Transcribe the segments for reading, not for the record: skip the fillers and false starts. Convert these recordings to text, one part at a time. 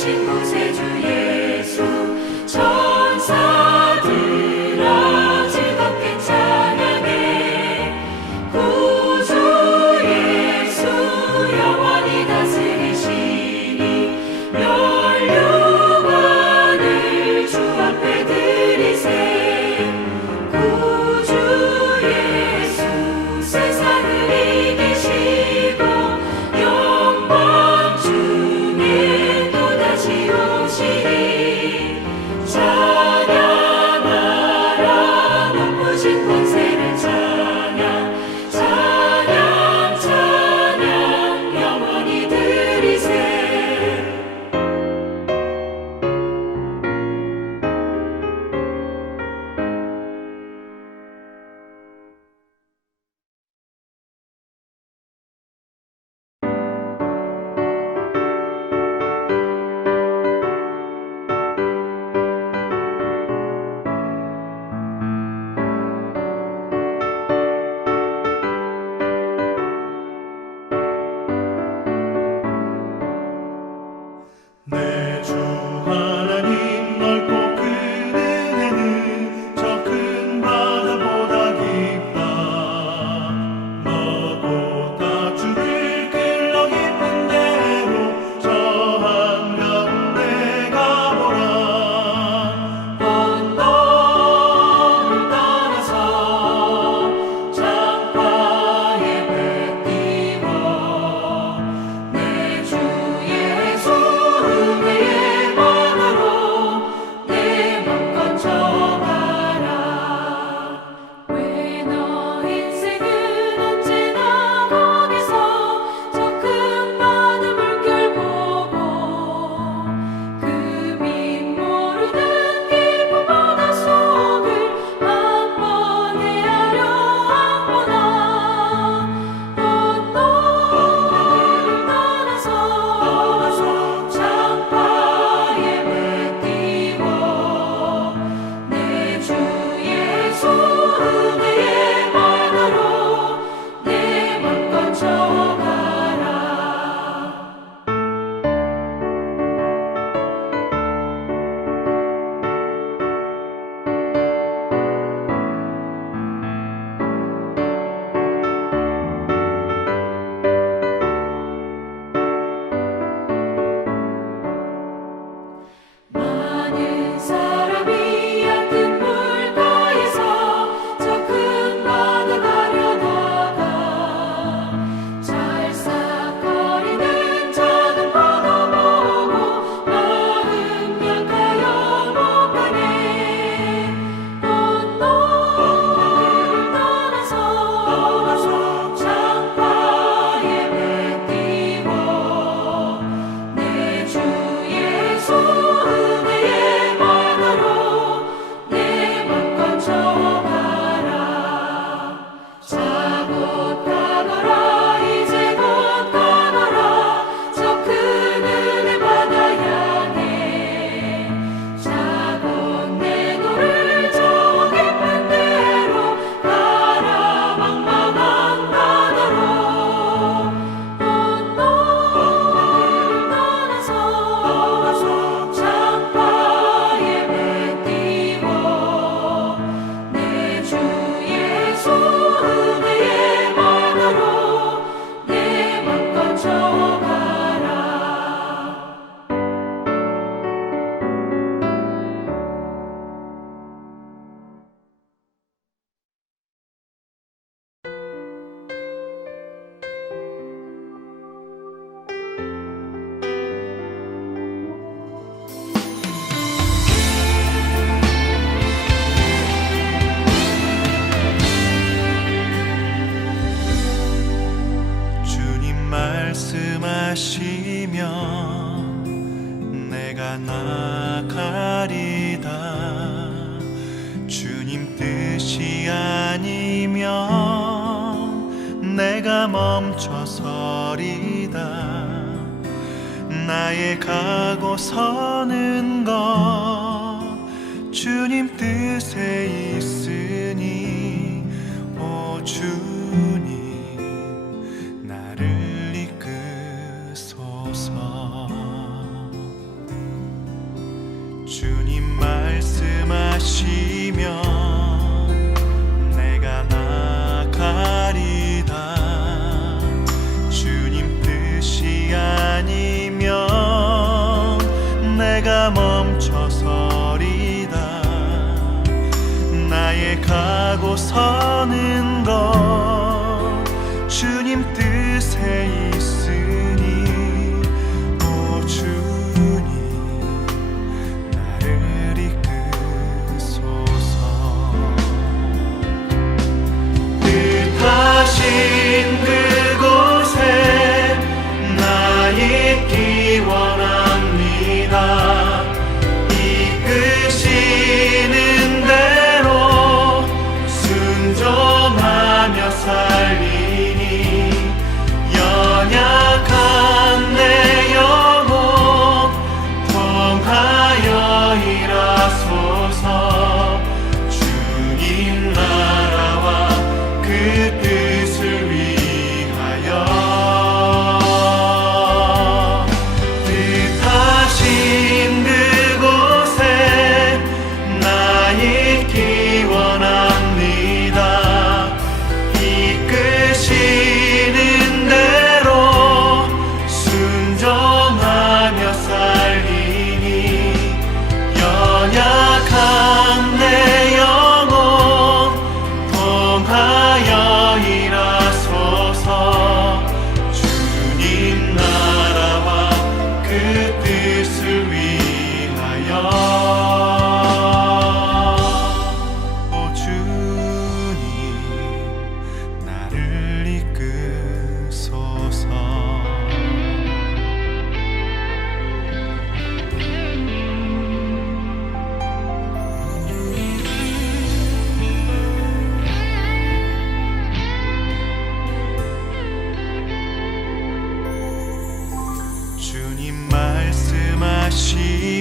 계신 구세주 예수 천사들아 즐겁게 찬양해 구주 예수 영원히 다스리시니 멸류관을 주 앞에 드리세 구주 예수 세상을 이기시고 영광 중에 또다시 오시리 찬양하라 높으신 권세를 찬양 찬양 찬양 영원히 드리세 내 주 하나님 넓고 큰 은혜는 저 큰 바다보다 깊다. 너도 다 주를 끌러 깊은 데로 저 한가운데 가보라. 언덕을 따라서 창가에 배 띄워 내 주 예수 은혜의 바다로 내 맘껏 져가라 왜 너 인생은 언제나 거기서 저 큰 바다 물결 보고 그 밑 모르는 깊은 바닷속을 한 번 헤아려 한번아 언덕을 따라서 창가에 배 띄워 내 주 예수 은혜의 바다로 내 맘껏 져가라 많은 사람이 얕은 물가에서 저 큰 바다 가려다가 찰싹거리는 작은 파도 보고 마음 약하여 못 가네 언덕을 따라서 창가에 배 띄워 내 주 예수 은혜의 바다로 내 맘껏 져가라 자 곧 가거라 이제 곧 가거라 저 큰 은혜 바다 향해 자 곧 내 노를 저 깊은 데로 가라 망망한 바다로 언덕을 따라서 창가에 배 띄워 내 주 예수 은혜의 바다로 내 맘껏 져가라 주님 말씀하시면 내가 나가리다. 주님 뜻이 아니면 내가 멈춰서리다. 나의 가고 서는 것 주님 뜻에 있으니 오 주님 나를 이끄소서.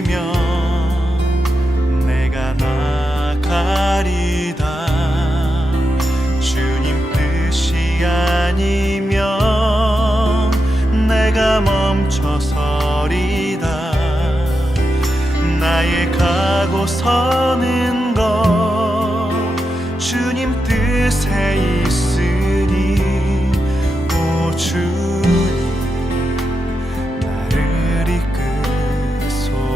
아니면 내가 나가리다. 주님 뜻이 아니면 내가 멈춰서리다. 나의 가고 서는 것 주님 뜻에 있으니 오 주님 나를 이끄소서.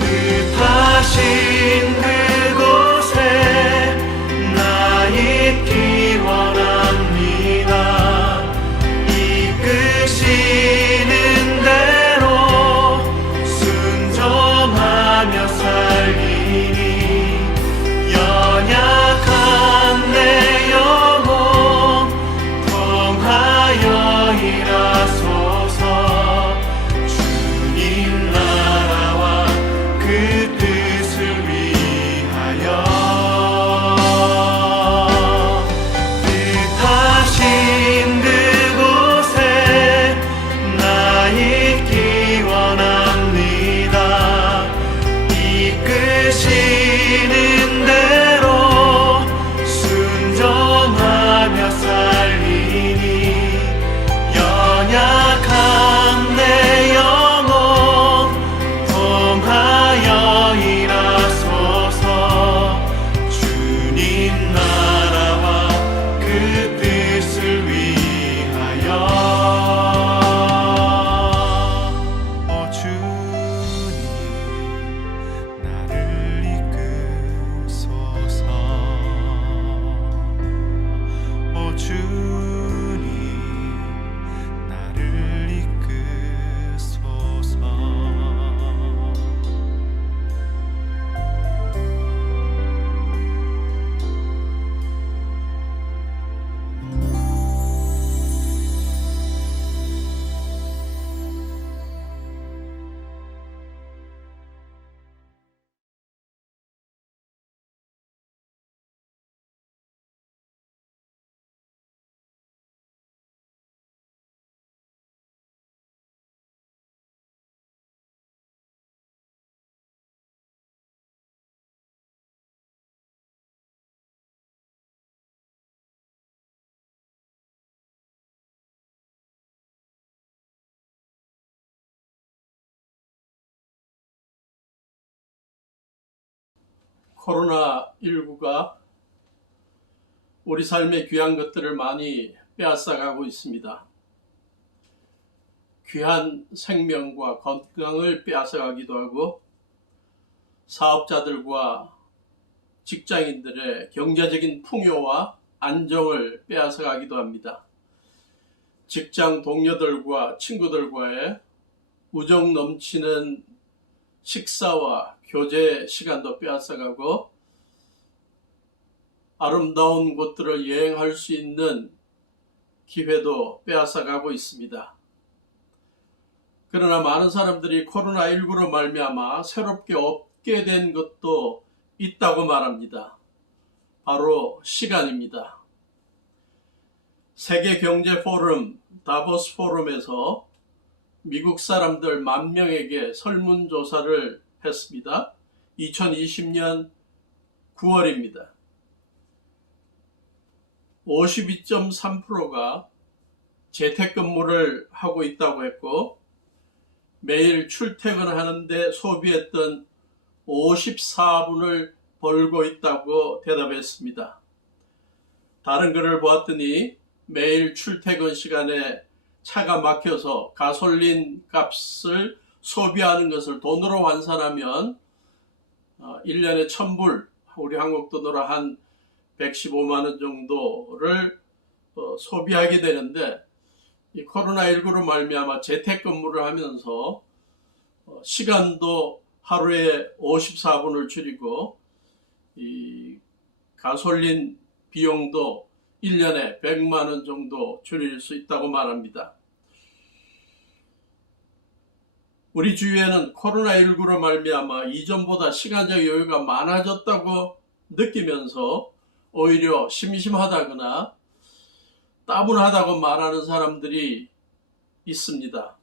뜻하신 그곳에 나 있기 원합니다. 이끄시는 대로 순종하며 살리니 연약한 내 영혼 통하여 일하소서. 주님 나라와 그 뜻을 위하여 뜻하신 그곳에 나 있기 원합니다. 이끄시는 대로 순종하며 살리니 연약한 내 영혼 통하여 일하소서. 주님 나라와 그 뜻을 위하여 오 주님 나를 이끄소서. 오 주님 나를 이끄소서. 코로나19가 우리 삶의 귀한 것들을 많이 빼앗아가고 있습니다. 귀한 생명과 건강을 빼앗아가기도 하고 사업자들과 직장인들의 경제적인 풍요와 안정을 빼앗아가기도 합니다. 직장 동료들과 친구들과의 우정 넘치는 식사와 교제 시간도 빼앗아가고 아름다운 곳들을 여행할 수 있는 기회도 빼앗아가고 있습니다. 그러나 많은 사람들이 코로나19로 말미암아 새롭게 얻게 된 것도 있다고 말합니다. 바로 시간입니다. 세계경제포럼 다보스 포럼에서 미국 사람들 10,000명에게 설문조사를 했습니다. 2020년 9월입니다. 52.3%가 재택근무를 하고 있다고 했고 매일 출퇴근하는데 소비했던 54분을 벌고 있다고 대답했습니다. 다른 글을 보았더니 매일 출퇴근 시간에 차가 막혀서 가솔린 값을 소비하는 것을 돈으로 환산하면 1년에 1,000불, 우리 한국 돈으로 한 115만 원 정도를 소비하게 되는데 이 코로나19로 말미암아 재택근무를 하면서 시간도 하루에 54분을 줄이고 이 가솔린 비용도 1년에 100만 원 정도 줄일 수 있다고 말합니다. 우리 주위에는 코로나19로 말미암아 이전보다 시간적 여유가 많아졌다고 느끼면서 오히려 심심하다거나 따분하다고 말하는 사람들이 있습니다.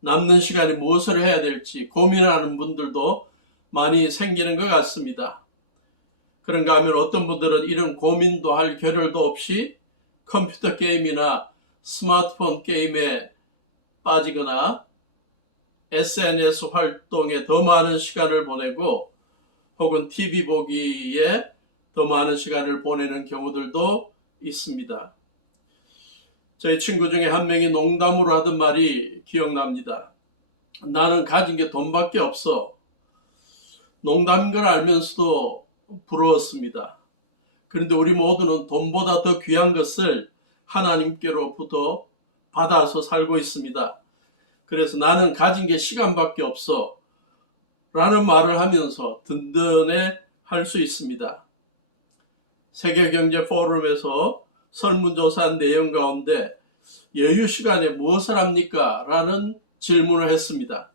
남는 시간에 무엇을 해야 될지 고민하는 분들도 많이 생기는 것 같습니다. 그런가 하면 어떤 분들은 이런 고민도 할 겨를도 없이 컴퓨터 게임이나 스마트폰 게임에 빠지거나 SNS 활동에 더 많은 시간을 보내고 혹은 TV 보기에 더 많은 시간을 보내는 경우들도 있습니다. 저희 친구 중에 한 명이 농담으로 하던 말이 기억납니다. 나는 가진 게 돈밖에 없어. 농담인 걸 알면서도 부러웠습니다. 그런데 우리 모두는 돈보다 더 귀한 것을 하나님께로부터 받아서 살고 있습니다. 그래서 나는 가진 게 시간밖에 없어 라는 말을 하면서 든든해 할 수 있습니다. 세계경제 포럼에서 설문조사한 내용 가운데 여유 시간에 무엇을 합니까? 라는 질문을 했습니다.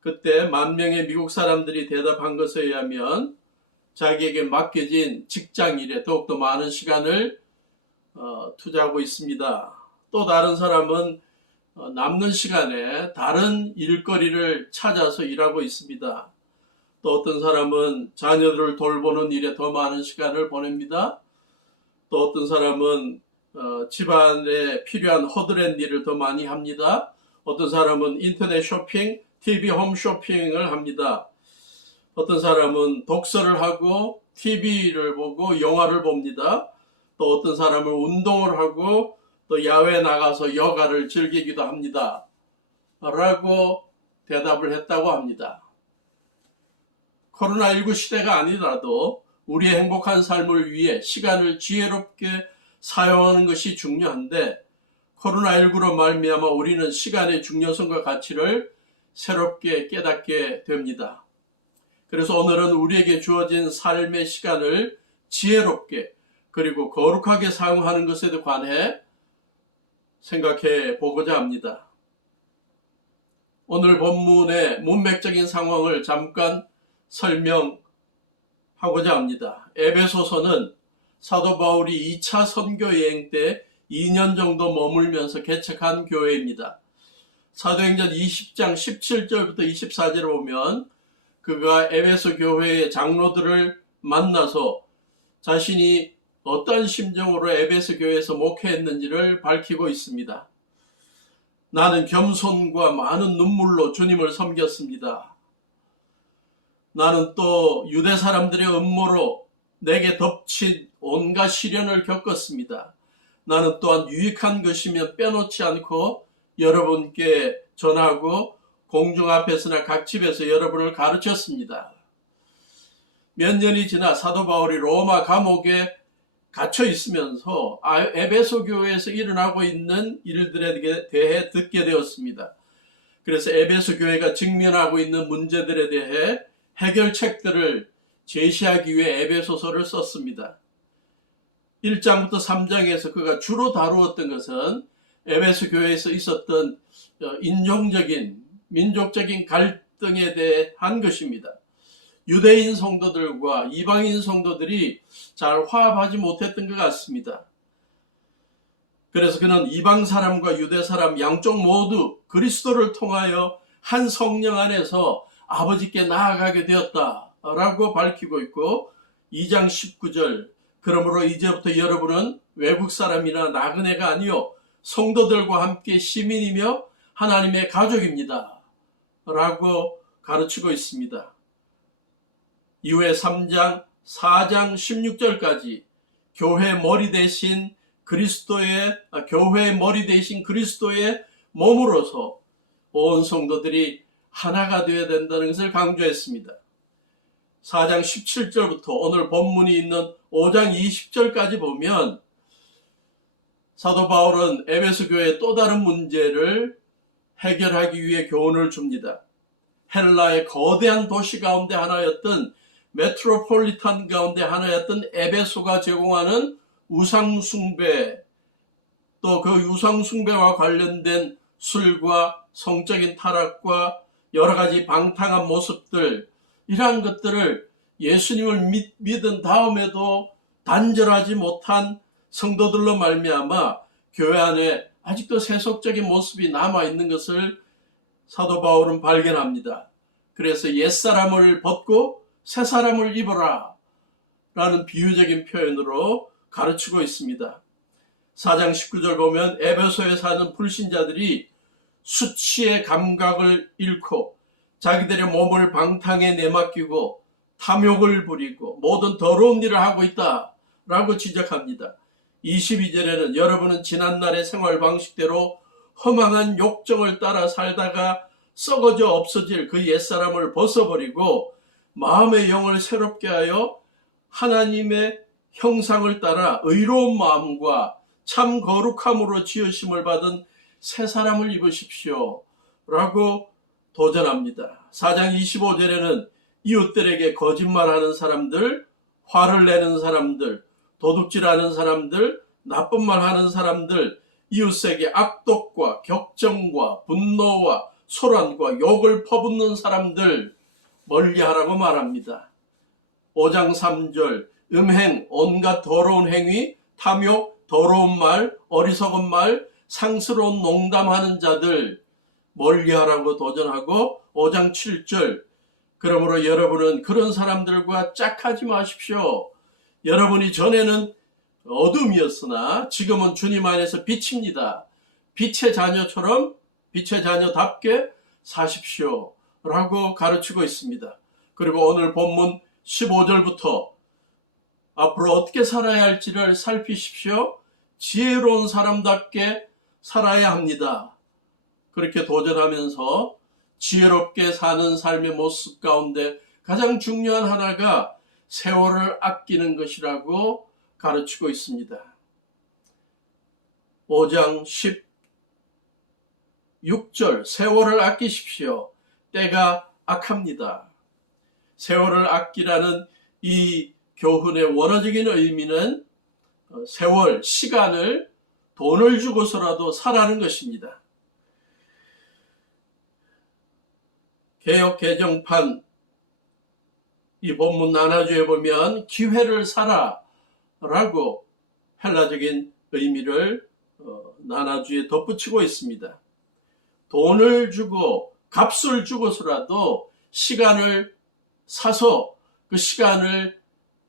그때 10,000명의 미국 사람들이 대답한 것에 의하면 자기에게 맡겨진 직장 일에 더욱더 많은 시간을 투자하고 있습니다. 또 다른 사람은 남는 시간에 다른 일거리를 찾아서 일하고 있습니다. 또 어떤 사람은 자녀들을 돌보는 일에 더 많은 시간을 보냅니다. 또 어떤 사람은 집안에 필요한 허드렛 일을 더 많이 합니다. 어떤 사람은 인터넷 쇼핑, TV 홈 쇼핑을 합니다. 어떤 사람은 독서를 하고 TV를 보고 영화를 봅니다. 또 어떤 사람은 운동을 하고 또 야외에 나가서 여가를 즐기기도 합니다. 라고 대답을 했다고 합니다. 코로나19 시대가 아니라도 우리의 행복한 삶을 위해 시간을 지혜롭게 사용하는 것이 중요한데 코로나19로 말미암아 우리는 시간의 중요성과 가치를 새롭게 깨닫게 됩니다. 그래서 오늘은 우리에게 주어진 삶의 시간을 지혜롭게 그리고 거룩하게 사용하는 것에 관해 생각해 보고자 합니다. 오늘 본문의 문맥적인 상황을 잠깐 설명하고자 합니다. 에베소서는 사도 바울이 2차 선교 여행 때 2년 정도 머물면서 개척한 교회입니다. 사도행전 20장 17절부터 24절을 보면 그가 에베소 교회의 장로들을 만나서 자신이 어떤 심정으로 에베소 교회에서 목회했는지를 밝히고 있습니다. 나는 겸손과 많은 눈물로 주님을 섬겼습니다. 나는 또 유대 사람들의 음모로 내게 덮친 온갖 시련을 겪었습니다. 나는 또한 유익한 것이면 빼놓지 않고 여러분께 전하고 공중 앞에서나 각 집에서 여러분을 가르쳤습니다. 몇 년이 지나 사도 바울이 로마 감옥에 갇혀 있으면서 에베소 교회에서 일어나고 있는 일들에 대해 듣게 되었습니다. 그래서 에베소 교회가 직면하고 있는 문제들에 대해 해결책들을 제시하기 위해 에베소서를 썼습니다. 1장부터 3장에서 그가 주로 다루었던 것은 에베소 교회에서 있었던 인종적인, 민족적인 갈등에 대한 것입니다. 유대인 성도들과 이방인 성도들이 잘 화합하지 못했던 것 같습니다. 그래서 그는 이방 사람과 유대 사람 양쪽 모두 그리스도를 통하여 한 성령 안에서 아버지께 나아가게 되었다라고 밝히고 있고 2장 19절 그러므로 이제부터 여러분은 외국 사람이나 나그네가 아니요 성도들과 함께 시민이며 하나님의 가족입니다 라고 가르치고 있습니다. 이후에 3장 4장 16절까지 교회의 머리 대신 그리스도의 몸으로서 온 성도들이 하나가 되어야 된다는 것을 강조했습니다. 4장 17절부터 오늘 본문이 있는 5장 20절까지 보면 사도 바울은 에베소 교회의 또 다른 문제를 해결하기 위해 교훈을 줍니다. 헬라의 거대한 도시 가운데 하나였던 메트로폴리탄 가운데 하나였던 에베소가 제공하는 우상숭배, 또 그 우상숭배와 관련된 술과 성적인 타락과 여러 가지 방탕한 모습들, 이러한 것들을 예수님을 믿은 다음에도 단절하지 못한 성도들로 말미암아 교회 안에 아직도 세속적인 모습이 남아있는 것을 사도 바울은 발견합니다. 그래서 옛사람을 벗고 새사람을 입어라 라는 비유적인 표현으로 가르치고 있습니다. 4장 19절 보면 에베소에 사는 불신자들이 수치의 감각을 잃고 자기들의 몸을 방탕에 내맡기고 탐욕을 부리고 모든 더러운 일을 하고 있다 라고 지적합니다. 22절에는 여러분은 지난날의 생활 방식대로 허망한 욕정을 따라 살다가 썩어져 없어질 그 옛사람을 벗어버리고 마음의 영을 새롭게 하여 하나님의 형상을 따라 의로운 마음과 참 거룩함으로 지으심을 받은 새 사람을 입으십시오 라고 도전합니다. 4장 25절에는 이웃들에게 거짓말하는 사람들, 화를 내는 사람들, 도둑질하는 사람들, 나쁜 말 하는 사람들, 이웃에게 악독과 격정과 분노와 소란과 욕을 퍼붓는 사람들 멀리하라고 말합니다. 5장 3절 음행, 온갖 더러운 행위, 탐욕, 더러운 말, 어리석은 말, 상스러운 농담하는 자들 멀리하라고 도전하고 5장 7절 그러므로 여러분은 그런 사람들과 짝하지 마십시오. 여러분이 전에는 어둠이었으나 지금은 주님 안에서 빛입니다. 빛의 자녀처럼 빛의 자녀답게 사십시오 라고 가르치고 있습니다. 그리고 오늘 본문 15절부터 앞으로 어떻게 살아야 할지를 살피십시오. 지혜로운 사람답게 살아야 합니다. 그렇게 도전하면서 지혜롭게 사는 삶의 모습 가운데 가장 중요한 하나가 세월을 아끼는 것이라고 가르치고 있습니다. 5장 16절 세월을 아끼십시오. 때가 악합니다. 세월을 아끼라는 이 교훈의 원어적인 의미는 세월, 시간을 돈을 주고서라도 사라는 것입니다. 개역 개정판 이 본문 나나주에 보면 기회를 사라 라고 헬라적인 의미를 나나주에 덧붙이고 있습니다. 돈을 주고 값을 주고서라도 시간을 사서 그 시간을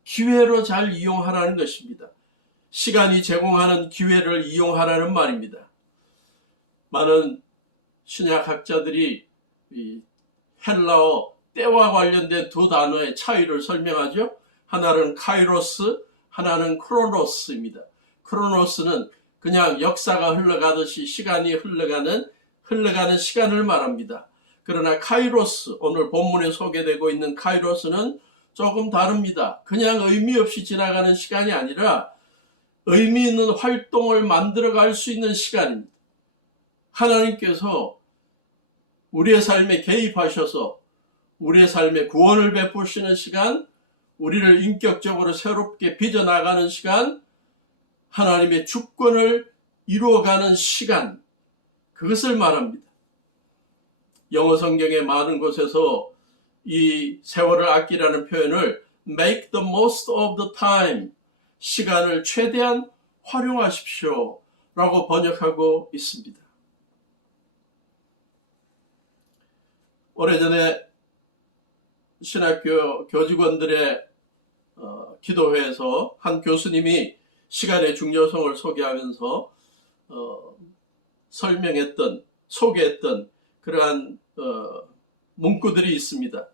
기회로 잘 이용하라는 것입니다. 시간이 제공하는 기회를 이용하라는 말입니다. 많은 신약학자들이 이 헬라어 때와 관련된 두 단어의 차이를 설명하죠. 하나는 카이로스, 하나는 크로노스입니다. 크로노스는 그냥 역사가 흘러가듯이 시간이 흘러가는 시간을 말합니다. 그러나 카이로스, 오늘 본문에 소개되고 있는 카이로스는 조금 다릅니다. 그냥 의미 없이 지나가는 시간이 아니라 의미 있는 활동을 만들어갈 수 있는 시간입니다. 하나님께서 우리의 삶에 개입하셔서 우리의 삶에 구원을 베푸시는 시간, 우리를 인격적으로 새롭게 빚어나가는 시간, 하나님의 주권을 이루어가는 시간, 그것을 말합니다. 영어 성경의 많은 곳에서 이 세월을 아끼라는 표현을 make the most of the time, 시간을 최대한 활용하십시오 라고 번역하고 있습니다. 오래전에 신학교 교직원들의 기도회에서 한 교수님이 시간의 중요성을 소개하면서 소개했던 그러한 문구들이 있습니다.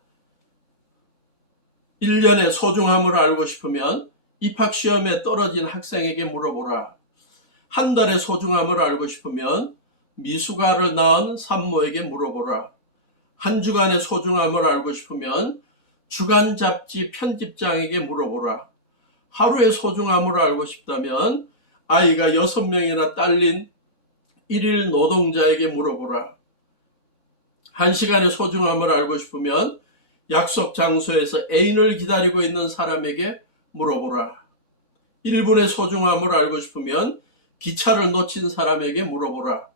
1년의 소중함을 알고 싶으면 입학시험에 떨어진 학생에게 물어보라. 한 달의 소중함을 알고 싶으면 미숙아를 낳은 산모에게 물어보라. 한 주간의 소중함을 알고 싶으면 주간 잡지 편집장에게 물어보라. 하루의 소중함을 알고 싶다면 아이가 6명이나 딸린 일일 노동자에게 물어보라. 한 시간의 소중함을 알고 싶으면 약속 장소에서 애인을 기다리고 있는 사람에게 물어보라. 1분의 소중함을 알고 싶으면 기차를 놓친 사람에게 물어보라.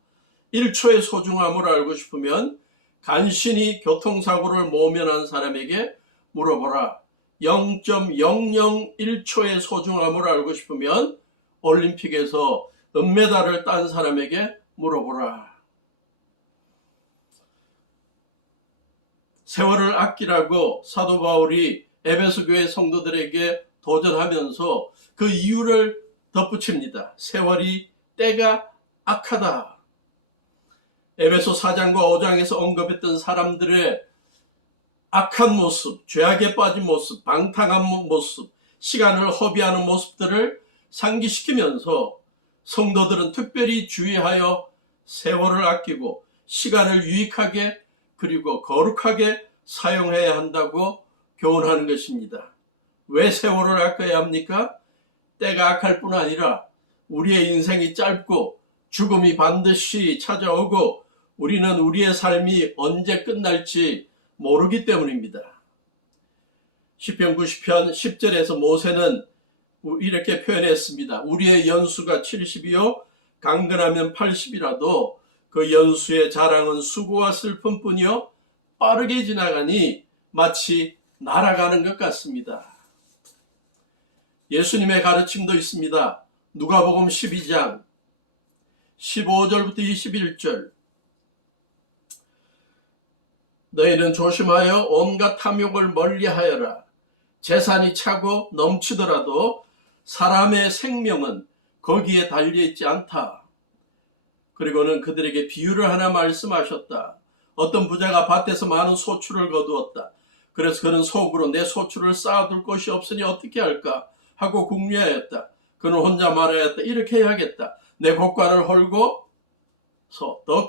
1초의 소중함을 알고 싶으면 간신히 교통사고를 모면한 사람에게 물어보라. 0.001초의 소중함을 알고 싶으면 올림픽에서 은메달을 딴 사람에게 물어보라. 세월을 아끼라고 사도 바울이 에베소 교회 성도들에게 도전하면서 그 이유를 덧붙입니다. 세월이 때가 악하다. 에베소 4장과 5장에서 언급했던 사람들의 악한 모습, 죄악에 빠진 모습, 방탕한 모습, 시간을 허비하는 모습들을 상기시키면서 성도들은 특별히 주의하여 세월을 아끼고 시간을 유익하게 그리고 거룩하게 사용해야 한다고 교훈하는 것입니다. 왜 세월을 아껴야 합니까? 때가 악할 뿐 아니라 우리의 인생이 짧고 죽음이 반드시 찾아오고 우리는 우리의 삶이 언제 끝날지 모르기 때문입니다. 시편 90편 10절에서 모세는 이렇게 표현했습니다. 우리의 연수가 70이요 강건하면 80이라도 그 연수의 자랑은 수고와 슬픔뿐이요 빠르게 지나가니 마치 날아가는 것 같습니다. 예수님의 가르침도 있습니다. 누가복음 12장 15절부터 21절 너희는 조심하여 온갖 탐욕을 멀리하여라. 재산이 차고 넘치더라도 사람의 생명은 거기에 달려있지 않다. 그리고는 그들에게 비유를 하나 말씀하셨다. 어떤 부자가 밭에서 많은 소출을 거두었다. 그래서 그는 속으로 내 소출을 쌓아둘 곳이 없으니 어떻게 할까 하고 궁리하였다. 그는 혼자 말하였다. 이렇게 해야겠다. 내 곡관을 헐고 더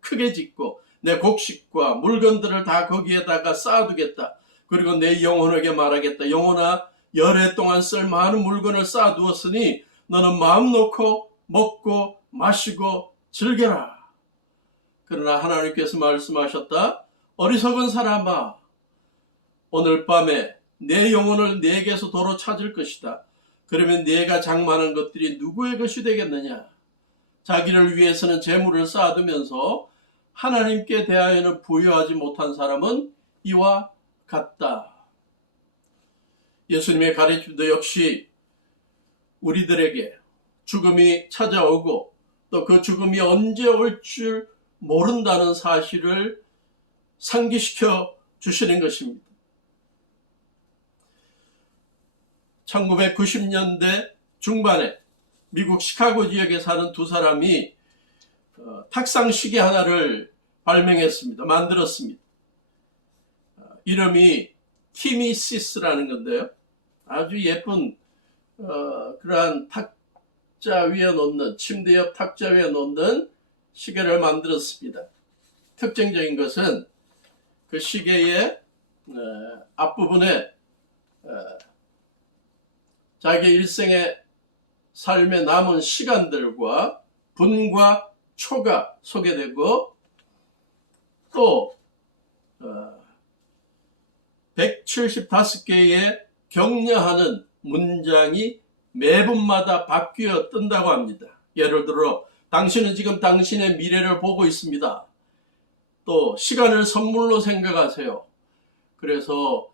크게 짓고 내 곡식과 물건들을 다 거기에다가 쌓아두겠다. 그리고 내 영혼에게 말하겠다. 영혼아, 열해 동안 쓸 많은 물건을 쌓아두었으니 너는 마음 놓고 먹고 마시고 즐겨라. 그러나 하나님께서 말씀하셨다. 어리석은 사람아, 오늘 밤에 내 영혼을 내게서 도로 찾을 것이다. 그러면 내가 장만한 것들이 누구의 것이 되겠느냐? 자기를 위해서는 재물을 쌓아두면서 하나님께 대하여는 부여하지 못한 사람은 이와 같다. 예수님의 가르침도 역시 우리들에게 죽음이 찾아오고 또 그 죽음이 언제 올 줄 모른다는 사실을 상기시켜 주시는 것입니다. 1990년대 중반에 미국 시카고 지역에 사는 두 사람이 탁상 시계 하나를 발명했습니다. 만들었습니다. 이름이 티미시스라는 건데요. 아주 예쁜 그러한 탁자 위에 놓는 침대 옆 탁자 위에 놓는 시계를 만들었습니다. 특징적인 것은 그 시계의 앞부분에 자기 일생의 삶에 남은 시간들과 분과 초가 소개되고 또 175개의 격려하는 문장이 매분마다 바뀌어 뜬다고 합니다. 예를 들어 당신은 지금 당신의 미래를 보고 있습니다. 또 시간을 선물로 생각하세요. 그래서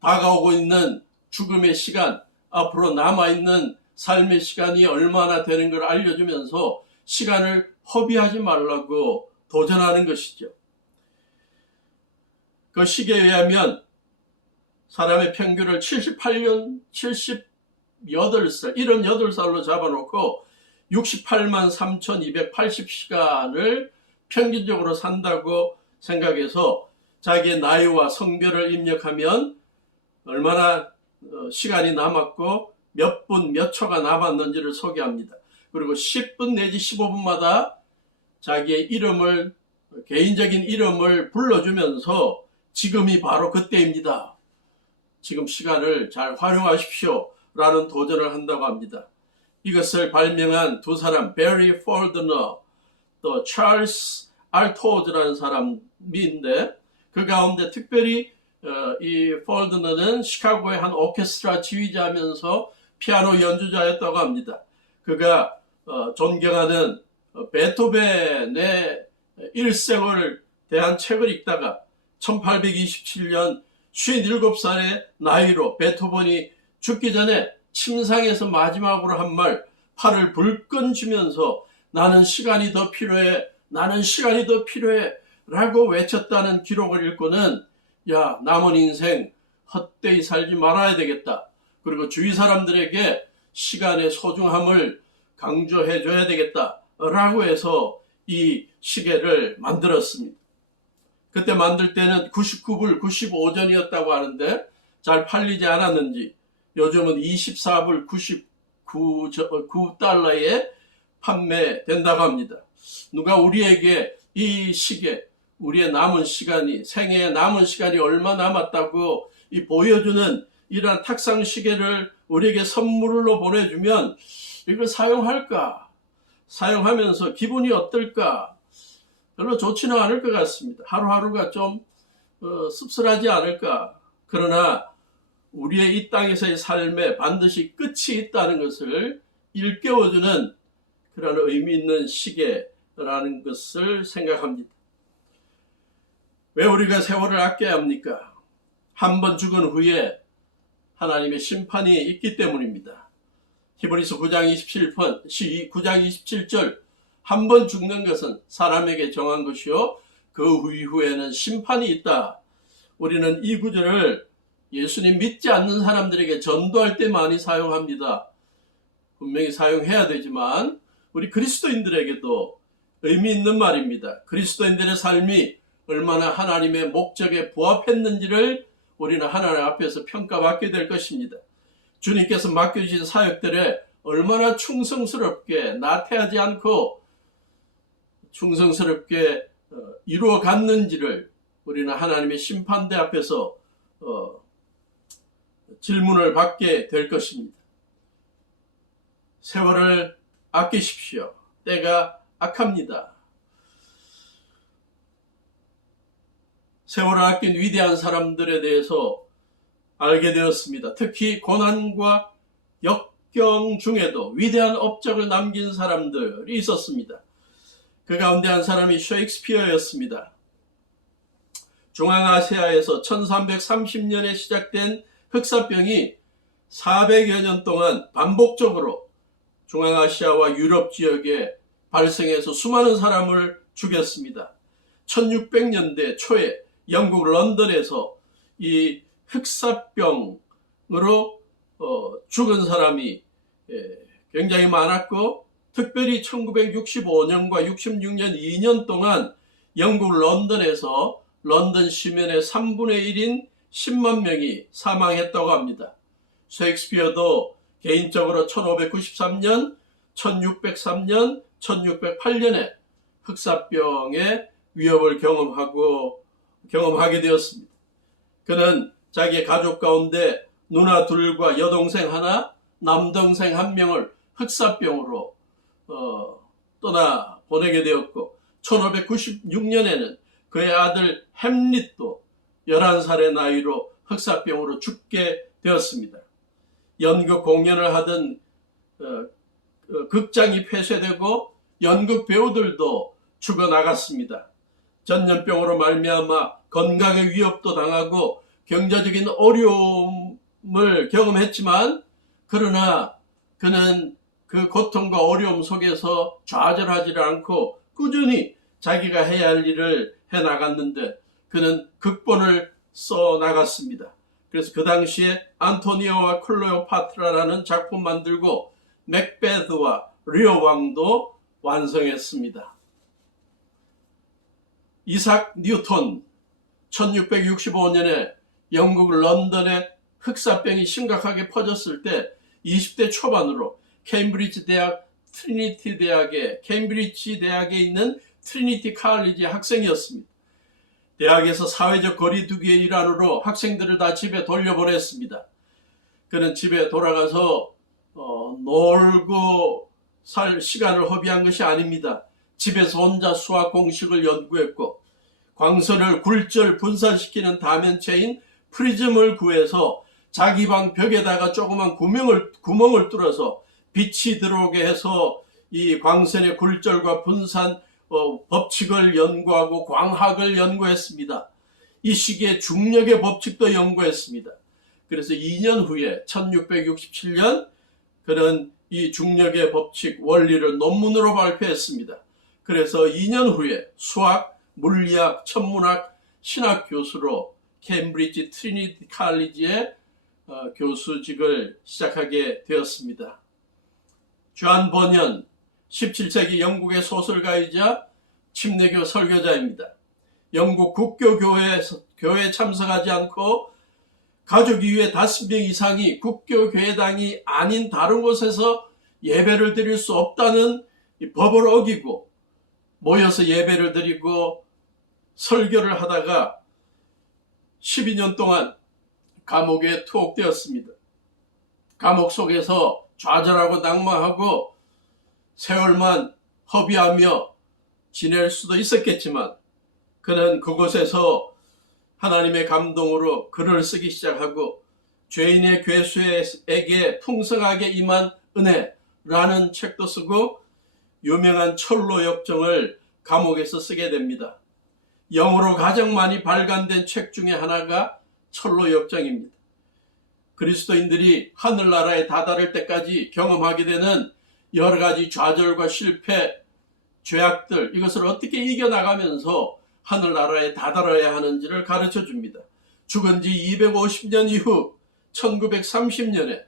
다가오고 있는 죽음의 시간, 앞으로 남아있는 삶의 시간이 얼마나 되는 걸 알려주면서 시간을 허비하지 말라고 도전하는 것이죠. 그 시계에 의하면 사람의 평균을 78년, 78살, 78살로 잡아놓고 68만 3,280시간을 평균적으로 산다고 생각해서 자기의 나이와 성별을 입력하면 얼마나 시간이 남았고 몇 분, 몇 초가 남았는지를 소개합니다. 그리고 10분 내지 15분마다 자기의 이름을, 개인적인 이름을 불러주면서 지금이 바로 그때입니다. 지금 시간을 잘 활용하십시오. 라는 도전을 한다고 합니다. 이것을 발명한 두 사람, 베리 폴드너, 또 찰스 알토즈라는 사람인데 그 가운데 특별히 이 폴드너는 시카고의 한 오케스트라 지휘자면서 피아노 연주자였다고 합니다. 그가 존경하는 베토벤의 일생을 대한 책을 읽다가 1827년 57살의 나이로 베토벤이 죽기 전에 침상에서 마지막으로 한 말, 팔을 불끈 쥐면서 나는 시간이 더 필요해, 나는 시간이 더 필요해 라고 외쳤다는 기록을 읽고는 야, 남은 인생 헛되이 살지 말아야 되겠다. 그리고 주위 사람들에게 시간의 소중함을 강조해 줘야 되겠다. 라고 해서 이 시계를 만들었습니다. 그때 만들 때는 99불 95전이었다고 하는데 잘 팔리지 않았는지 요즘은 24불 99달러에 판매된다고 합니다. 누가 우리에게 이 시계, 우리의 남은 시간이, 생애의 남은 시간이 얼마 남았다고 이 보여주는 이러한 탁상 시계를 우리에게 선물로 보내주면 이걸 사용할까? 사용하면서 기분이 어떨까? 별로 좋지는 않을 것 같습니다. 하루하루가 좀 씁쓸하지 않을까? 그러나 우리의 이 땅에서의 삶에 반드시 끝이 있다는 것을 일깨워주는 그런 의미 있는 시계라는 것을 생각합니다. 왜 우리가 세월을 아껴야 합니까? 한 번 죽은 후에 하나님의 심판이 있기 때문입니다. 히브리서 9장 27절 한 번 죽는 것은 사람에게 정한 것이요 그 이후에는 심판이 있다. 우리는 이 구절을 예수님 믿지 않는 사람들에게 전도할 때 많이 사용합니다. 분명히 사용해야 되지만 우리 그리스도인들에게도 의미 있는 말입니다. 그리스도인들의 삶이 얼마나 하나님의 목적에 부합했는지를 우리는 하나님 앞에서 평가받게 될 것입니다. 주님께서 맡겨주신 사역들에 얼마나 충성스럽게 나태하지 않고 충성스럽게 이루어 갔는지를 우리는 하나님의 심판대 앞에서 질문을 받게 될 것입니다. 세월을 아끼십시오. 때가 악합니다. 세월을 아낀 위대한 사람들에 대해서 알게 되었습니다. 특히 고난과 역경 중에도 위대한 업적을 남긴 사람들이 있었습니다. 그 가운데 한 사람이 셰익스피어였습니다. 중앙아시아에서 1330년에 시작된 흑사병이 400여 년 동안 반복적으로 중앙아시아와 유럽 지역에 발생해서 수많은 사람을 죽였습니다. 1600년대 초에 영국 런던에서 이 흑사병으로 죽은 사람이 굉장히 많았고 특별히 1965년과 66년 2년 동안 영국 런던에서 런던 시민의 3분의 1인 10만 명이 사망했다고 합니다. 셰익스피어도 개인적으로 1593년, 1603년, 1608년에 흑사병의 위협을 경험하게 되었습니다. 그는 자기 가족 가운데 누나 둘과 여동생 하나, 남동생 한 명을 흑사병으로 떠나 보내게 되었고 1596년에는 그의 아들 햄릿도 11살의 나이로 흑사병으로 죽게 되었습니다. 연극 공연을 하던 극장이 폐쇄되고 연극 배우들도 죽어나갔습니다. 전염병으로 말미암아 건강의 위협도 당하고 경제적인 어려움을 경험했지만 그러나 그는 그 고통과 어려움 속에서 좌절하지 않고 꾸준히 자기가 해야 할 일을 해나갔는데 그는 극본을 써나갔습니다. 그래서 그 당시에 안토니오와 클레오파트라라는 작품 만들고 맥베드와 리어 왕도 완성했습니다. 이삭 뉴턴 1665년에 영국 런던에 흑사병이 심각하게 퍼졌을 때 20대 초반으로 케임브리지 대학 케임브리지 대학에 있는 트리니티 칼리지 학생이었습니다. 대학에서 사회적 거리두기의 일환으로 학생들을 다 집에 돌려보냈습니다. 그는 집에 돌아가서 놀고 살 시간을 허비한 것이 아닙니다. 집에서 혼자 수학 공식을 연구했고 광선을 굴절 분산시키는 다면체인 프리즘을 구해서 자기 방 벽에다가 조그만 구멍을 뚫어서 빛이 들어오게 해서 이 광선의 굴절과 분산 법칙을 연구하고 광학을 연구했습니다. 이 시기에 중력의 법칙도 연구했습니다. 그래서 2년 후에 1667년 그는 이 중력의 법칙 원리를 논문으로 발표했습니다. 그래서 2년 후에 수학 물리학, 천문학, 신학 교수로 케임브리지 트리니티 칼리지의 교수직을 시작하게 되었습니다. 존 버년, 17세기 영국의 소설가이자 침례교 설교자입니다. 영국 국교교회에 참석하지 않고 가족 이외에 5명 이상이 국교교회당이 아닌 다른 곳에서 예배를 드릴 수 없다는 법을 어기고 모여서 예배를 드리고 설교를 하다가 12년 동안 감옥에 투옥되었습니다. 감옥 속에서 좌절하고 낙망하고 세월만 허비하며 지낼 수도 있었겠지만 그는 그곳에서 하나님의 감동으로 글을 쓰기 시작하고 죄인의 괴수에게 풍성하게 임한 은혜라는 책도 쓰고 유명한 철로 역정을 감옥에서 쓰게 됩니다. 영어로 가장 많이 발간된 책 중에 하나가 철로 역정입니다. 그리스도인들이 하늘나라에 다다를 때까지 경험하게 되는 여러 가지 좌절과 실패, 죄악들, 이것을 어떻게 이겨나가면서 하늘나라에 다다라야 하는지를 가르쳐 줍니다. 죽은 지 250년 이후 1930년에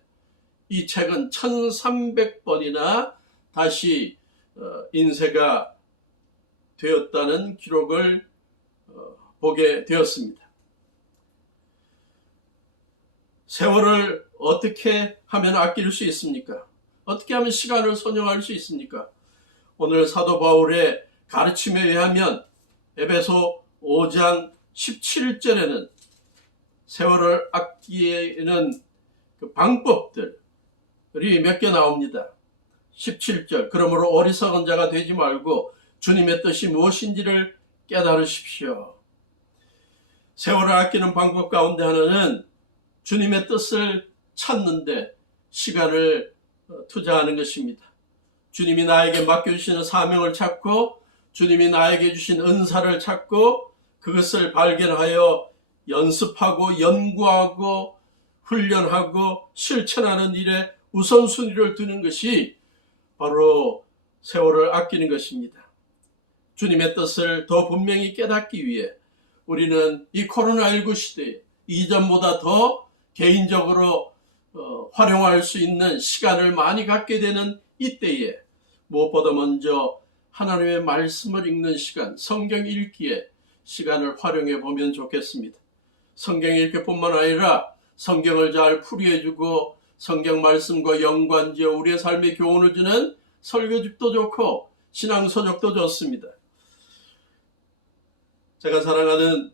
이 책은 1300번이나 다시 인쇄가 되었다는 기록을 보게 되었습니다. 세월을 어떻게 하면 아낄 수 있습니까? 어떻게 하면 시간을 선용할 수 있습니까? 오늘 사도 바울의 가르침에 의하면 에베소 5장 17절에는 세월을 아끼는 그 방법들이 몇 개 나옵니다. 17절, 그러므로 어리석은 자가 되지 말고 주님의 뜻이 무엇인지를 깨달으십시오. 세월을 아끼는 방법 가운데 하나는 주님의 뜻을 찾는데 시간을 투자하는 것입니다. 주님이 나에게 맡겨주시는 사명을 찾고 주님이 나에게 주신 은사를 찾고 그것을 발견하여 연습하고 연구하고 훈련하고 실천하는 일에 우선순위를 두는 것이 바로 세월을 아끼는 것입니다. 주님의 뜻을 더 분명히 깨닫기 위해 우리는 이 코로나19 시대에 이전보다 더 개인적으로 활용할 수 있는 시간을 많이 갖게 되는 이때에 무엇보다 먼저 하나님의 말씀을 읽는 시간, 성경 읽기에 시간을 활용해 보면 좋겠습니다. 성경 읽기뿐만 아니라 성경을 잘 풀이해주고 성경 말씀과 연관지어 우리의 삶에 교훈을 주는 설교집도 좋고 신앙서적도 좋습니다. 제가 사랑하는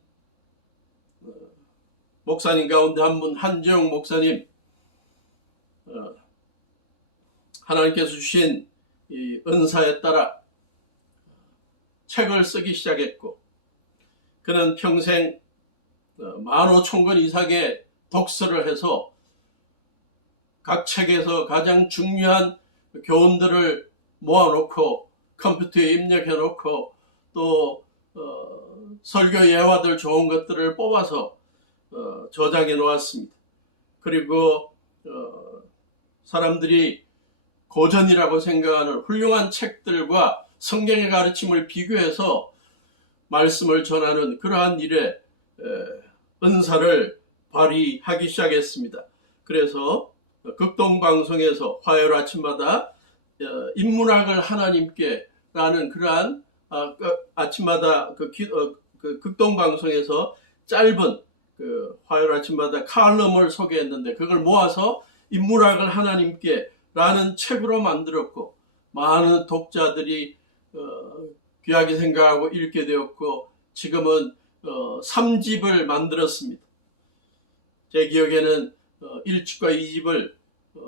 목사님 가운데 한 분, 한재용 목사님, 하나님께서 주신 이 은사에 따라 책을 쓰기 시작했고 그는 평생 15,000권 이상의 독서를 해서 각 책에서 가장 중요한 교훈들을 모아놓고 컴퓨터에 입력해놓고 또 설교 예화들 좋은 것들을 뽑아서 저장해 놓았습니다. 그리고 사람들이 고전이라고 생각하는 훌륭한 책들과 성경의 가르침을 비교해서 말씀을 전하는 그러한 일에 은사를 발휘하기 시작했습니다. 그래서 극동방송에서 화요일 아침마다 인문학을 하나님께 라는 그러한 아침마다 극동방송에서 짧은 화요일 아침마다 칼럼을 소개했는데 그걸 모아서 인문학을 하나님께 라는 책으로 만들었고 많은 독자들이 귀하게 생각하고 읽게 되었고 지금은 3집을 만들었습니다. 제 기억에는 1집과 2집을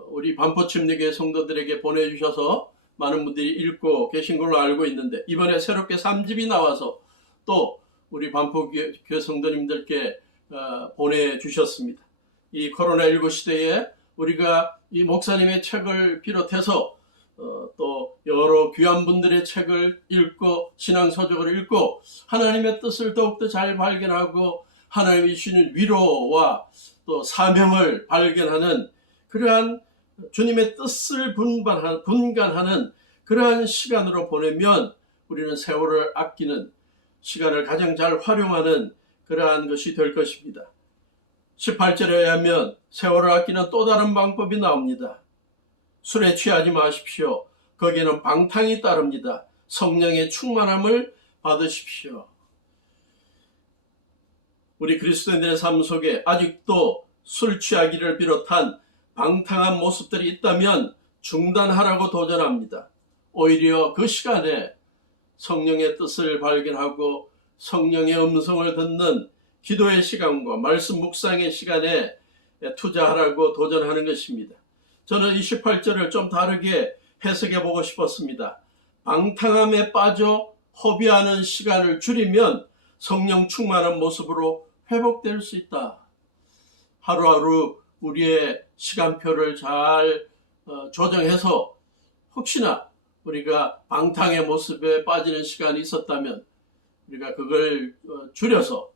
우리 반포침례교회 성도들에게 보내주셔서 많은 분들이 읽고 계신 걸로 알고 있는데 이번에 새롭게 3집이 나와서 또 우리 반포교회 성도님들께 보내주셨습니다. 이 코로나19 시대에 우리가 이 목사님의 책을 비롯해서 또 여러 귀한 분들의 책을 읽고 신앙서적을 읽고 하나님의 뜻을 더욱더 잘 발견하고 하나님이 주시는 위로와 또 사명을 발견하는 그러한 주님의 뜻을 분간하는 그러한 시간으로 보내면 우리는 세월을 아끼는 시간을 가장 잘 활용하는 그러한 것이 될 것입니다. 18절에 의하면 세월을 아끼는 또 다른 방법이 나옵니다. 술에 취하지 마십시오. 거기에는 방탕이 따릅니다. 성령의 충만함을 받으십시오. 우리 그리스도인들의 삶 속에 아직도 술 취하기를 비롯한 방탕한 모습들이 있다면 중단하라고 도전합니다. 오히려 그 시간에 성령의 뜻을 발견하고 성령의 음성을 듣는 기도의 시간과 말씀 묵상의 시간에 투자하라고 도전하는 것입니다. 저는 28절을 좀 다르게 해석해 보고 싶었습니다. 방탕함에 빠져 허비하는 시간을 줄이면 성령 충만한 모습으로 회복될 수 있다. 하루하루 우리의 시간표를 잘 조정해서 혹시나 우리가 방탕의 모습에 빠지는 시간이 있었다면 우리가 그걸 줄여서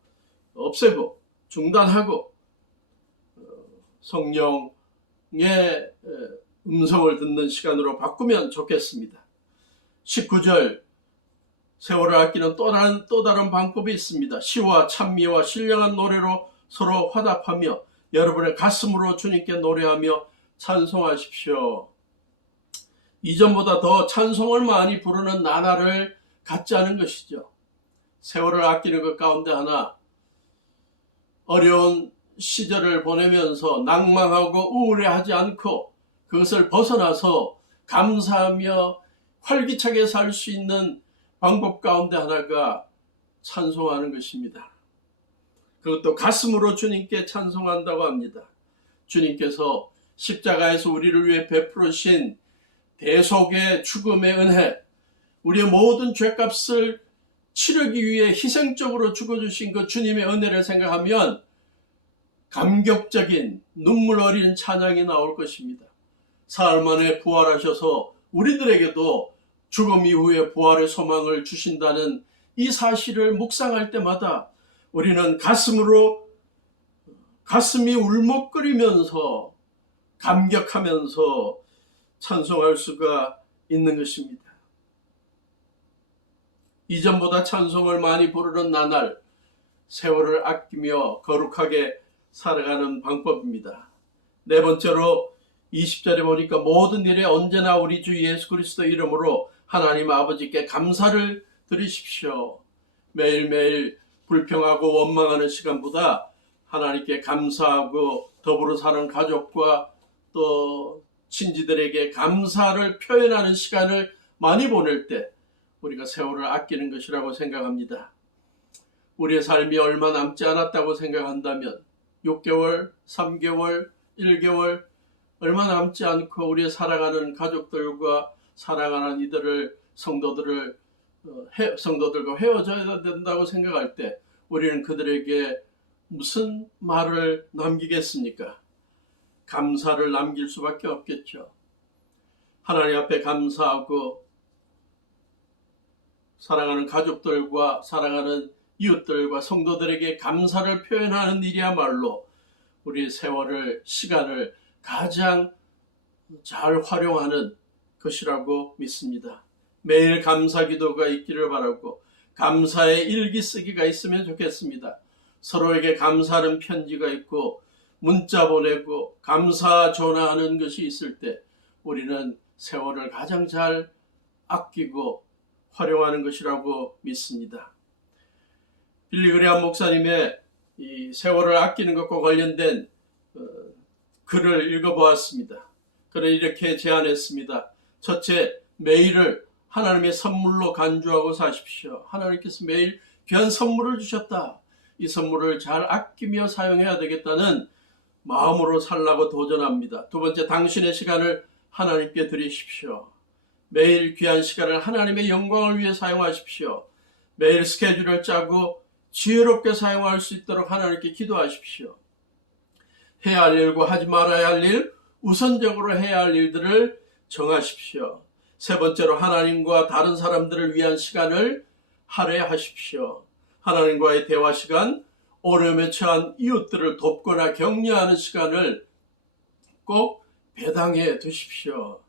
없애고 중단하고 성령의 음성을 듣는 시간으로 바꾸면 좋겠습니다. 19절 세월을 아끼는 또 다른 방법이 있습니다. 시와 찬미와 신령한 노래로 서로 화답하며 여러분의 가슴으로 주님께 노래하며 찬송하십시오. 이전보다 더 찬송을 많이 부르는 나날을 갖자는 것이죠. 세월을 아끼는 것 가운데 하나, 어려운 시절을 보내면서 낭망하고 우울해하지 않고 그것을 벗어나서 감사하며 활기차게 살 수 있는 방법 가운데 하나가 찬송하는 것입니다. 그것도 가슴으로 주님께 찬송한다고 합니다. 주님께서 십자가에서 우리를 위해 베풀으신 대속의 죽음의 은혜, 우리의 모든 죄값을 치르기 위해 희생적으로 죽어주신 그 주님의 은혜를 생각하면 감격적인 눈물 어린 찬양이 나올 것입니다. 사흘 만에 부활하셔서 우리들에게도 죽음 이후에 부활의 소망을 주신다는 이 사실을 묵상할 때마다 우리는 가슴이 울먹거리면서 감격하면서 찬송할 수가 있는 것입니다. 이전보다 찬송을 많이 부르는 나날, 세월을 아끼며 거룩하게 살아가는 방법입니다. 네 번째로 20절에 보니까 모든 일에 언제나 우리 주 예수 그리스도 이름으로 하나님 아버지께 감사를 드리십시오. 매일매일 불평하고 원망하는 시간보다 하나님께 감사하고 더불어 사는 가족과 또 친지들에게 감사를 표현하는 시간을 많이 보낼 때 우리가 세월을 아끼는 것이라고 생각합니다. 우리의 삶이 얼마 남지 않았다고 생각한다면 6개월, 3개월, 1개월 얼마 남지 않고 우리의 사랑하는 가족들과 사랑하는 이들을 성도들과 헤어져야 된다고 생각할 때 우리는 그들에게 무슨 말을 남기겠습니까? 감사를 남길 수밖에 없겠죠. 하나님 앞에 감사하고 사랑하는 가족들과 사랑하는 이웃들과 성도들에게 감사를 표현하는 일이야말로 우리의 시간을 가장 잘 활용하는 것이라고 믿습니다. 매일 감사 기도가 있기를 바라고 감사의 일기 쓰기가 있으면 좋겠습니다. 서로에게 감사하는 편지가 있고 문자 보내고 감사 전화하는 것이 있을 때 우리는 세월을 가장 잘 아끼고 활용하는 것이라고 믿습니다. 빌리 그레함 목사님의 이 세월을 아끼는 것과 관련된 글을 읽어보았습니다. 그는 이렇게 제안했습니다. 첫째, 매일을 하나님의 선물로 간주하고 사십시오. 하나님께서 매일 귀한 선물을 주셨다. 이 선물을 잘 아끼며 사용해야 되겠다는 마음으로 살라고 도전합니다. 두 번째, 당신의 시간을 하나님께 드리십시오. 매일 귀한 시간을 하나님의 영광을 위해 사용하십시오. 매일 스케줄을 짜고 지혜롭게 사용할 수 있도록 하나님께 기도하십시오. 해야 할 일과 하지 말아야 할 일, 우선적으로 해야 할 일들을 정하십시오. 세 번째로 하나님과 다른 사람들을 위한 시간을 할애하십시오. 하나님과의 대화 시간, 어려움에 처한 이웃들을 돕거나 격려하는 시간을 꼭 배당해 두십시오.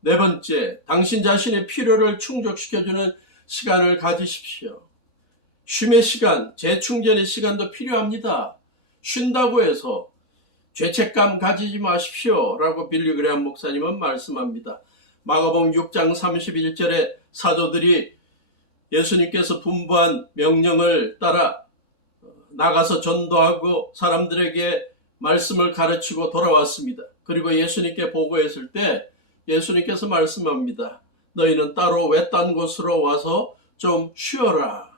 네 번째, 당신 자신의 필요를 충족시켜주는 시간을 가지십시오. 쉼의 시간, 재충전의 시간도 필요합니다. 쉰다고 해서 죄책감 가지지 마십시오 라고 빌리 그레함 목사님은 말씀합니다. 마가복음 6장 31절에 사도들이 예수님께서 분부한 명령을 따라 나가서 전도하고 사람들에게 말씀을 가르치고 돌아왔습니다. 그리고 예수님께 보고했을 때 예수님께서 말씀합니다. 너희는 따로 외딴 곳으로 와서 좀 쉬어라.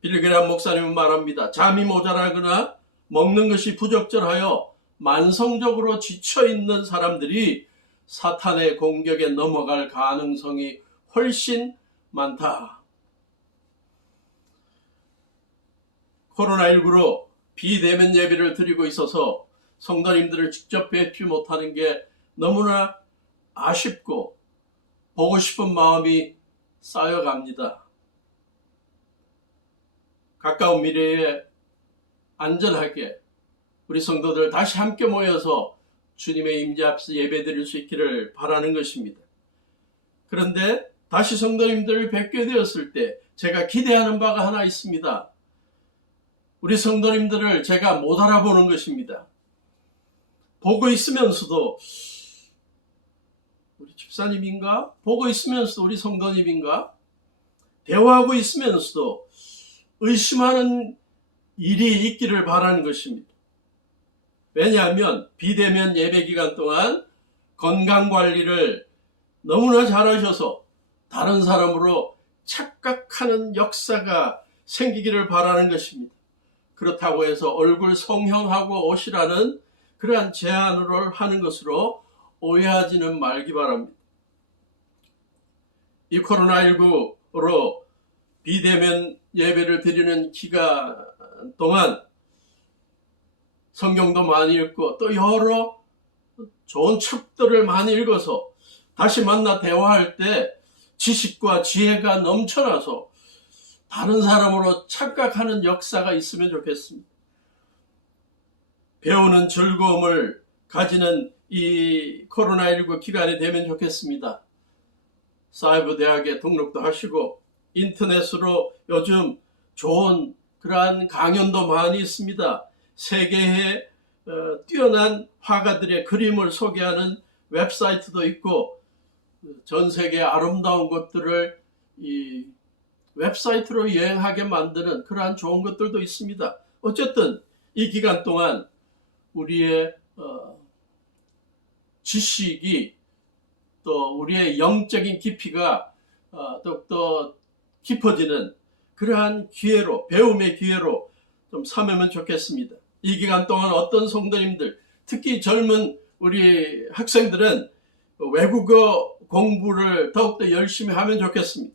빌리 그레함 목사님은 말합니다. 잠이 모자라거나 먹는 것이 부적절하여 만성적으로 지쳐있는 사람들이 사탄의 공격에 넘어갈 가능성이 훨씬 많다. 코로나19로 비대면 예배를 드리고 있어서 성도님들을 직접 뵙지 못하는 게 너무나 아쉽고 보고 싶은 마음이 쌓여갑니다. 가까운 미래에 안전하게 우리 성도들 다시 함께 모여서 주님의 임재 앞에서 예배드릴 수 있기를 바라는 것입니다. 그런데 다시 성도님들을 뵙게 되었을 때 제가 기대하는 바가 하나 있습니다. 우리 성도님들을 제가 못 알아보는 것입니다. 보고 있으면서도 우리 집사님인가? 보고 있으면서도 우리 성도님인가? 대화하고 있으면서도 의심하는 일이 있기를 바라는 것입니다. 왜냐하면 비대면 예배 기간 동안 건강관리를 너무나 잘하셔서 다른 사람으로 착각하는 역사가 생기기를 바라는 것입니다. 그렇다고 해서 얼굴 성형하고 오시라는 그러한 제안을 하는 것으로 오해하지는 말기 바랍니다. 이 코로나19로 비대면 예배를 드리는 기간 동안 성경도 많이 읽고 또 여러 좋은 책들을 많이 읽어서 다시 만나 대화할 때 지식과 지혜가 넘쳐나서 다른 사람으로 착각하는 역사가 있으면 좋겠습니다. 배우는 즐거움을 가지는 이 코로나19 기간이 되면 좋겠습니다. 사이버 대학에 등록도 하시고 인터넷으로 요즘 좋은 그러한 강연도 많이 있습니다. 세계의 뛰어난 화가들의 그림을 소개하는 웹사이트도 있고 전 세계의 아름다운 것들을 이 웹사이트로 여행하게 만드는 그러한 좋은 것들도 있습니다. 어쨌든 이 기간 동안 우리의 지식이 또 우리의 영적인 깊이가 더욱더 깊어지는 그러한 기회로, 배움의 기회로 좀 삼으면 좋겠습니다. 이 기간 동안 어떤 성도님들, 특히 젊은 우리 학생들은 외국어 공부를 더욱더 열심히 하면 좋겠습니다.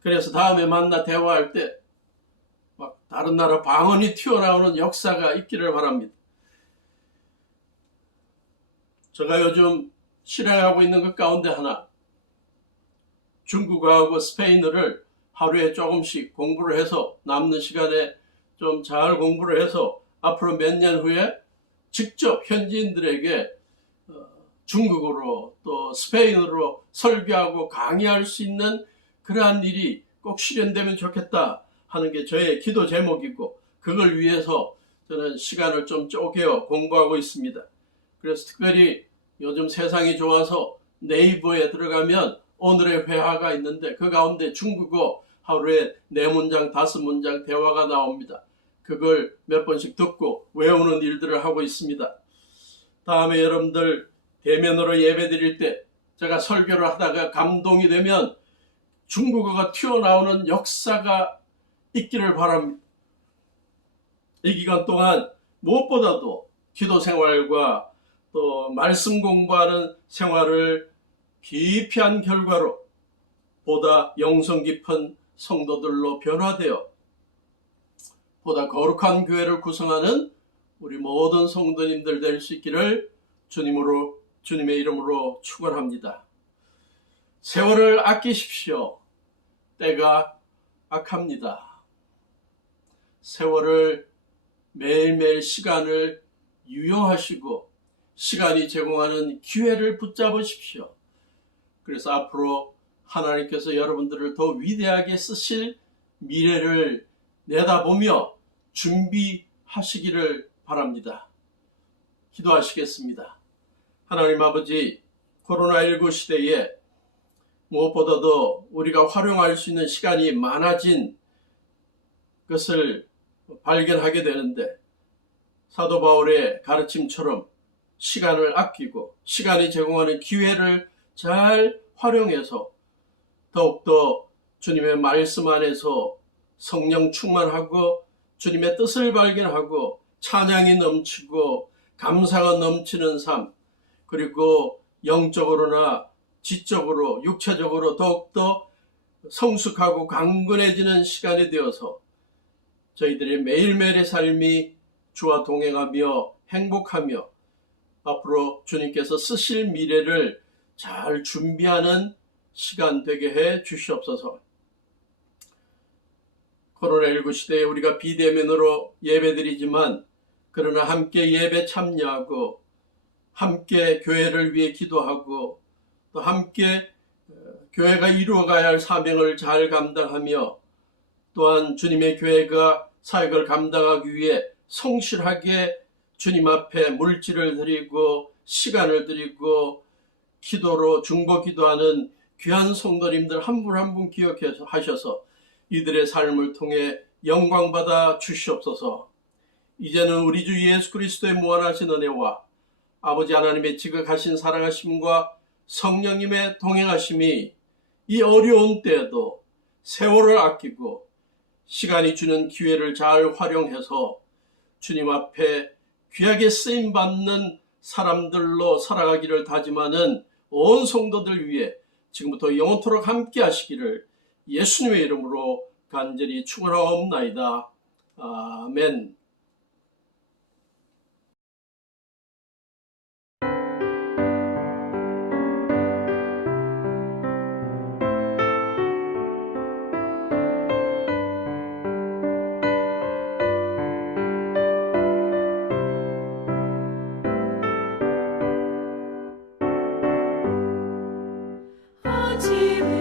그래서 다음에 만나 대화할 때 막 다른 나라 방언이 튀어나오는 역사가 있기를 바랍니다. 제가 요즘 실행하고 있는 것 가운데 하나, 중국어하고 스페인어를 하루에 조금씩 공부를 해서 남는 시간에 좀 잘 공부를 해서 앞으로 몇 년 후에 직접 현지인들에게 중국어로 또 스페인어로 설교하고 강의할 수 있는 그러한 일이 꼭 실현되면 좋겠다 하는 게 저의 기도 제목이고, 그걸 위해서 저는 시간을 좀 쪼개어 공부하고 있습니다. 그래서 특별히 요즘 세상이 좋아서 네이버에 들어가면 오늘의 회화가 있는데 그 가운데 중국어 하루에 4문장, 5문장 대화가 나옵니다. 그걸 몇 번씩 듣고 외우는 일들을 하고 있습니다. 다음에 여러분들 대면으로 예배 드릴 때 제가 설교를 하다가 감동이 되면 중국어가 튀어나오는 역사가 있기를 바랍니다. 이 기간 동안 무엇보다도 기도 생활과 또 말씀 공부하는 생활을 깊이 한 결과로 보다 영성 깊은 성도들로 변화되어 보다 거룩한 교회를 구성하는 우리 모든 성도님들 될 수 있기를 주님의 이름으로 축원합니다. 세월을 아끼십시오. 때가 악합니다. 세월을 매일매일 시간을 유용하시고 시간이 제공하는 기회를 붙잡으십시오. 그래서 앞으로 하나님께서 여러분들을 더 위대하게 쓰실 미래를 내다보며 준비하시기를 바랍니다. 기도하시겠습니다. 하나님 아버지, 코로나19 시대에 무엇보다도 우리가 활용할 수 있는 시간이 많아진 것을 발견하게 되는데, 사도 바울의 가르침처럼 시간을 아끼고 시간이 제공하는 기회를 잘 활용해서 더욱더 주님의 말씀 안에서 성령 충만하고 주님의 뜻을 발견하고 찬양이 넘치고 감사가 넘치는 삶, 그리고 영적으로나 지적으로 육체적으로 더욱더 성숙하고 강건해지는 시간이 되어서 저희들의 매일매일의 삶이 주와 동행하며 행복하며 앞으로 주님께서 쓰실 미래를 잘 준비하는 시간 되게 해 주시옵소서. 코로나19 시대에 우리가 비대면으로 예배드리지만 그러나 함께 예배 참여하고 함께 교회를 위해 기도하고 또 함께 교회가 이루어가야 할 사명을 잘 감당하며 또한 주님의 교회가 사역을 감당하기 위해 성실하게 주님 앞에 물질을 드리고 시간을 드리고 기도로 중보 기도하는 귀한 성도님들 한 분 한 분 기억하셔서 이들의 삶을 통해 영광받아 주시옵소서. 이제는 우리 주 예수 그리스도의 무한하신 은혜와 아버지 하나님의 지극하신 사랑하심과 성령님의 동행하심이 이 어려운 때에도 세월을 아끼고 시간이 주는 기회를 잘 활용해서 주님 앞에 귀하게 쓰임받는 사람들로 살아가기를 다짐하는 온 성도들 위해 지금부터 영원토록 함께 하시기를 예수님의 이름으로 간절히 축원하옵나이다. 아멘. 아침에